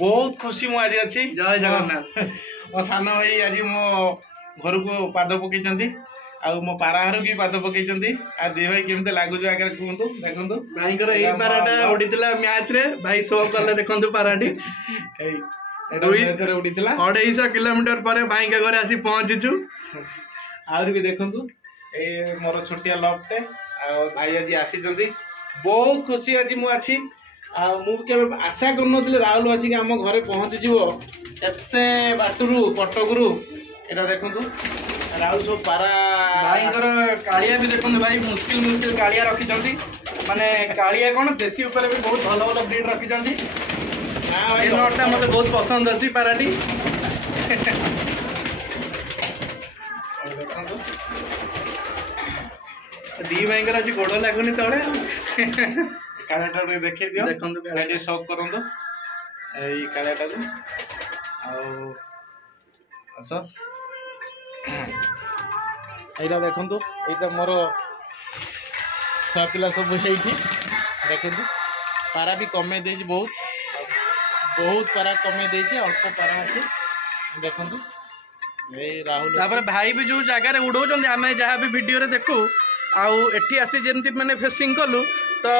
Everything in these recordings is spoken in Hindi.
बहुत खुशी मु आज अच्छी जय जगन्नाथ। मो सान भाई आज मो घर को पाद पकई मो पाराहार भी पाद पकई आ दी भाई केमती लगुच आगे कहतु देखु भाई यही पाराटा उड़ी मैच रे भाई शो कले देखु पाराटी उड़ी 250 किलोमीटर पर भाई के घरे आसी पहुंचीचु। आहरी भी देखु ए मोर छोटिया लवटे भाई आज आसी बहुत खुशी आज मुझे मुझे आशा कर राहुल आसिक आम घरे पहुँची एते बाटरू कटकरू एटा देखु राहुल सब पारा भाई कालिया भी देखो भाई मुस्किल कालिया रखी माने कालिया कौन देसी ऊपर भी बहुत भल भल ब्रीड रखी नटटा मत बहुत पसंद अच्छी पाराटी दी भाई आज गोड़ लगुनि तले कालियाटा देखी दियो देखो शौक करूँ कालियाटा को आस यहाँ देखु यहाँ मोर छुआ पिला सब देखु पारा भी कमे दे बहुत बहुत पारा कमे दे अल्प पारा अच्छी देखु राहुल भाई भी जो जगार उड़ाऊँ आम जहाँ भी वीडियो रे देखू आठी आसी जमी मैंने फेसिंग कलु तो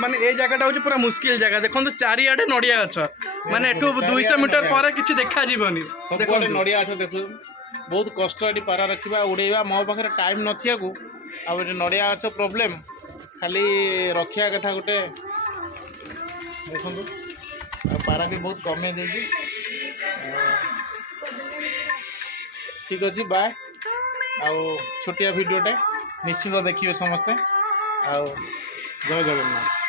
माने ए जगह हूँ पूरा मुस्किल जगह देखो चारिआडे नड़िया गछ माने एठू 200 मीटर पर किसी देखा जीवनी देखो नड़िया गछ देखु बहुत कष्ट ये पारा रखा उड़ेवा मो पाखे टाइम नथिया को नड़िया गछ प्रोब्लेम खाली रखा कथा गोटे देखु पारा भी बहुत कमे दे ठीक अच्छे बाय छोटिया वीडियोटे निश्चित देखिए समस्ते जय जगन्नाथ।